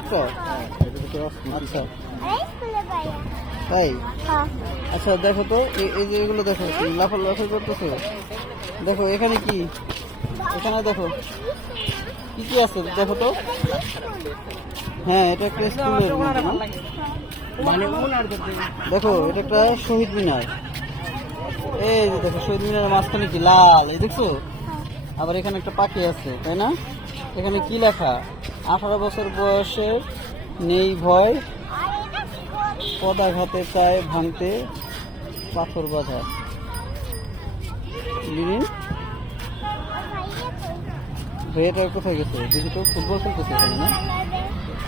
একটা? আচ্ছা। তাই আচ্ছা দেখো তো, এই যে এগুলো দেখো তুমি লাফার লাফার করতেছো। দেখো, এখানে কি? এখানে দেখো। কি কি আছে, দেখো তো। হ্যাঁ এটা একটা স্কুলের দেখো, এটা একটা শহীদ মিনার। এই যে দেখো, শহীদ মিনারের মাঝখানে কি, লাল, এই দেখছ? আবার এখানে একটা পাখি আছে, তাই না? এখানে কি লেখা? আঠারো বছর বয়সের নেই ভয়। পদাঘাতে চায় ভাঙতে পাথর বাঁধা। ভাইয়াটা কোথায় গেছে? দেখি তো, ফুটবল খেলতেছে এখানে না?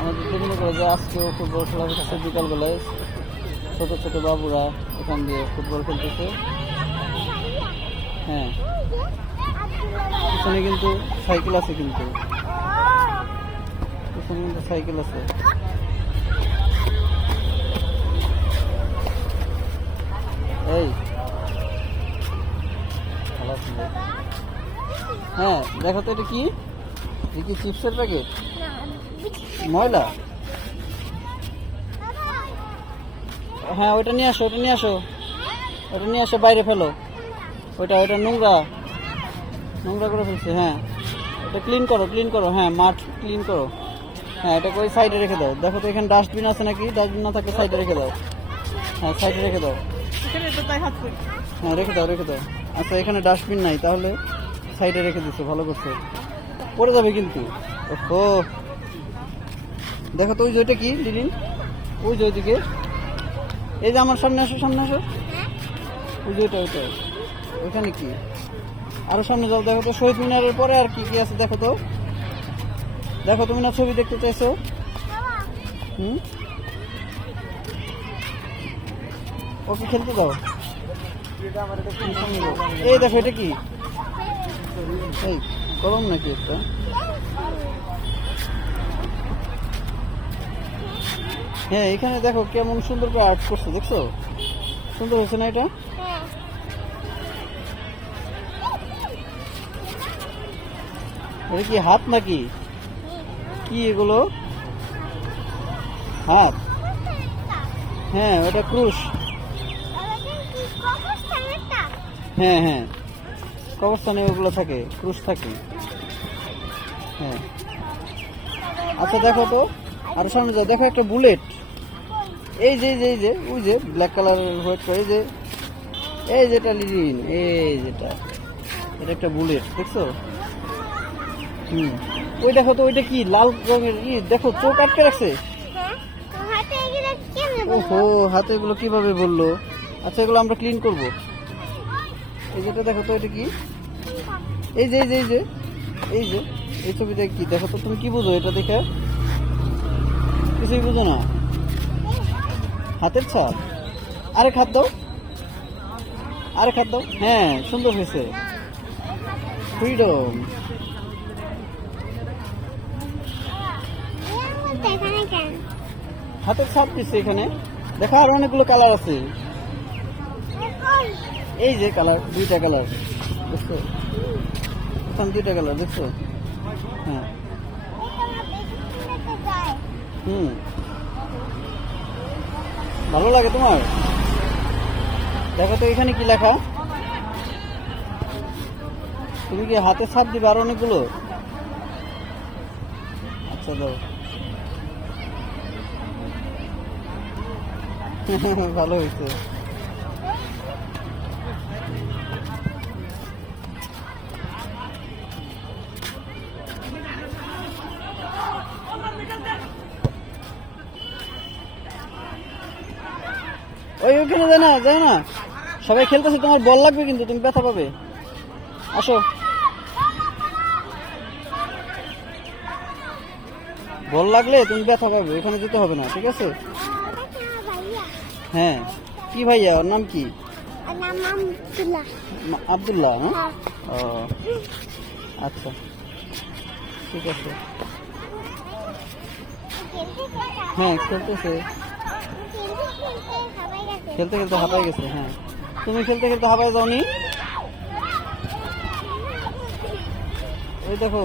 আমাদের বিভিন্ন কলেজে আজকেও ফুটবল খেলা হচ্ছে বিকালবেলায়। ছোট ছোট বাবুরা এখান দিয়ে ফুটবল খেলতেছে। হ্যাঁ। পিছনে কিন্তু সাইকেল আছে কিন্তু। পিছনে সাইকেল আছে। এই? হ্যাঁ দেখো তো এটা কি? এটা কি চিপসের প্যাকেট? ময়লা? হ্যাঁ ওটা নিয়ে আসো, ওটা নিয়ে আসো। ওটা নিয়ে আসো, বাইরে ফেলো। ওটা ওটা নোংরা। নোংরা করে ফেলছে হ্যাঁ। এটা ক্লিন করো ক্লিন করো হ্যাঁ মাঠ ক্লিন করো। হ্যাঁ এটাকে ওই সাইডে রেখে দাও। দেখো তো এখানে ডাস্টবিন আছে নাকি? ডাস্টবিন না থাকলে সাইডে রেখে দাও। হ্যাঁ সাইডে রেখে দাও। হ্যাঁ রেখে দাও রেখে দাও। আচ্ছা এখানে ডাস্টবিন নাই তাহলে সাইডে রেখে দিচ্ছ ভালো করছ। পড়ে যাবে কিন্তু। ওহো। দেখো তো ওই ওইটা কি লিলিন? ওই ওইদিকে। এই যে আমার সামনে আসো সামনে আসো। ওই ওইটা ওইটা। ওইখানে কি? আরও সামনে যাও দেখো তো শহীদ মিনারের পরে আর কি কি আছে দেখো তো। দেখো, তুমি না ছবি দেখতে চাইছো? ওকে খেলতে দাও। এই দেখো, এটা কি? এই, কলম নাকি একটা? হ্যাঁ এখানে দেখো কেমন সুন্দর করে আর্ট করছে, দেখছ? সুন্দর হয়েছে না এটা? এটা কি হাত নাকি? কি এগুলো? হাত। হ্যাঁ ওটা ক্রুশ। হ্যাঁ হ্যাঁ। কবরস্থানে ওগুলো থাকে, ক্রুশ থাকে। হ্যাঁ। আচ্ছা দেখো তো। আর সামনে যাও। দেখো একটা বুলেট। এই যে এই যে ওই যে ব্ল্যাক কালার হোয়াইট করে যে। এই যেটা লিজিন এই যেটা। এটা একটা বুলেট, দেখছ? ওই দেখো তো, ওইটা কি, লাল রঙের? ই, দেখো, চোখ আটকে রাখছে। ওহো, হাতে এগুলো কীভাবে বলল? আচ্ছা এগুলো আমরা ক্লিন করব। এই যেটা দেখো তো, এটা কি? এই যে এই যে এই যে এই যে, এই ছবিটা কি? দেখো তো, তুমি কি বুঝো এটা দেখে? কিছুই বুঝো না। হাতের ছাপ? আরেক হাত দাও। আরেক হাত দাও। হ্যাঁ সুন্দর হয়েছে। ফ্রিডম হাতের ছাপ দিচ্ছে এখানে। দেখো আর অনেকগুলো কালার আছে। এই যে কালার দুইটা কালার এখন দুইটা কালার দেখছ? হ্যাঁ। হুম। ভালো লাগে তোমার? দেখো তো এখানে কি লেখা? তুমি কি হাতে ছাপ দিবে আর অনেকগুলো? আচ্ছা দাও। ভালো হয়েছে। ওই ওখানে যায় না যায় না। সবাই খেলতেছে, তোমার বল লাগবে কিন্তু, তুমি ব্যথা পাবে। আসো। বল লাগলে তুমি ব্যথা পাবে, ওখানে যেতে হবে না, ঠিক আছে? হ্যাঁ। কি ভাইয়া ওর নাম কি? আবদুল্লাহ। হ্যাঁ? ও আচ্ছা। ঠিক আছে। হ্যাঁ খেলতেছে। খেলতে খেলতে হাঁপাই গেছে হ্যাঁ। তুমি খেলতে খেলতে হাঁপাই যাওনি? ওই দেখো